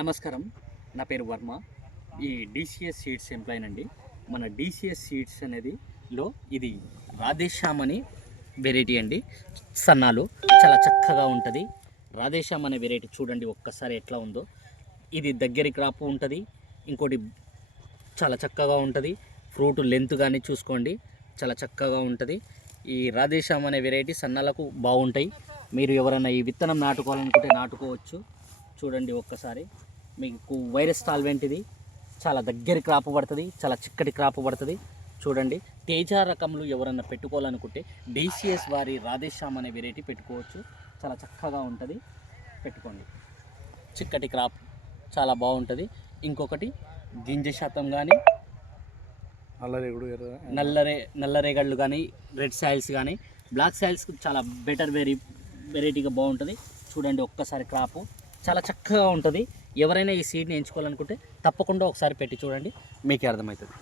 నమస్కారం. నా పేరు వర్మ. ఈ డీసీఎస్ సీడ్స్ ఎంప్లాయ్ అండి. మన డీసీఎస్ సీడ్స్ అనేదిలో ఇది రాధేశ్యామ్ అని వెరైటీ అండి. సన్నాలు చాలా చక్కగా ఉంటుంది. రాధేశ్యామ్ అనే వెరైటీ చూడండి ఒక్కసారి ఎట్లా ఉందో. ఇది దగ్గరి క్రాప్ ఉంటుంది. ఇంకోటి చాలా చక్కగా ఉంటుంది. ఫ్రూట్ లెంత్ కానీ చూసుకోండి, చాలా చక్కగా ఉంటుంది. ఈ రాధేశ్యామ్ అనే వెరైటీ సన్నాలకు బాగుంటాయి. మీరు ఎవరైనా ఈ విత్తనం నాటుకోవాలనుకుంటే నాటుకోవచ్చు. చూడండి ఒక్కసారి, మీకు వైరస్ టాలరెంట్ ఇది. చాలా దగ్గర క్రాప్ పడుతుంది, చాలా చిక్కటి క్రాప్ పడుతుంది. చూడండి, తేజ రకములు ఎవరన్నా పెట్టుకోవాలనుకుంటే డీసీఎస్ వారి రాధేశ్యామ్ అనే వెరైటీ పెట్టుకోవచ్చు. చాలా చక్కగా ఉంటుంది, పెట్టుకోండి. చిక్కటి క్రాప్ చాలా బాగుంటుంది. ఇంకొకటి గింజ శాతం కానీ, నల్లరేగళ్ళు కానీ, రెడ్ సాయిల్స్ కానీ, బ్లాక్ సాయిల్స్ చాలా బెటర్ వెరైటీగా బాగుంటుంది. చూడండి ఒక్కసారి క్రాపు చాలా చక్కగా ఉంటుంది. ఎవరైనా ఈ సీడ్ని ఎంచుకోవాలనుకుంటే తప్పకుండా ఒకసారి పెట్టి చూడండి, మీకే అర్థమవుతుంది.